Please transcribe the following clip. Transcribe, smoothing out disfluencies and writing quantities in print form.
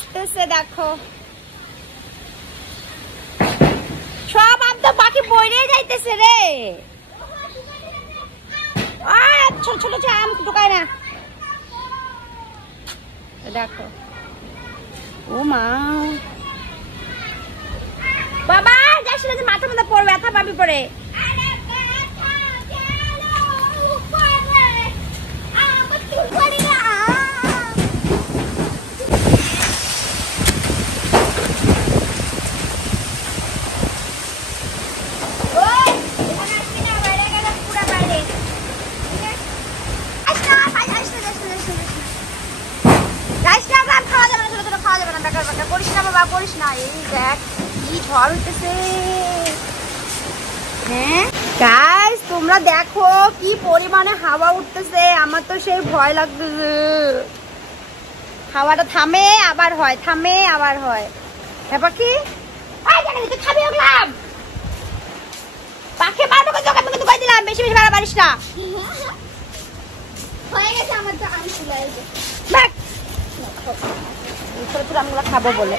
আসতেছে দেখো সব আম তো পাখি বইরে যাইতেছে রে ছোট ছোট আম ঢুকায় না দেখো ও মা বাবা যাস না যে মাথার মধ্যে পড়বে ব্যথা পাবি পড়ে করিস না এই দেখ কি ঝড় হইতেছে হ্যাঁ গাইস তোমরা দেখো কি পরিমাণে হাওয়া উঠতেছে আমার তো সেই ভয় লাগতেছে হাওয়াটা থামে আবার হয় থামে আবার হয় হ্যাঁ পাখি খাবি ওগলাম পাখি মারবো কিন্তু আমি কিন্তু কই দিলাম বেশি বেশি বাড়া পারিস না হয়ে গেছে আমার তো আমি চলে আসবো দেখ ছোট ছোট আমগুলো খাবো বলে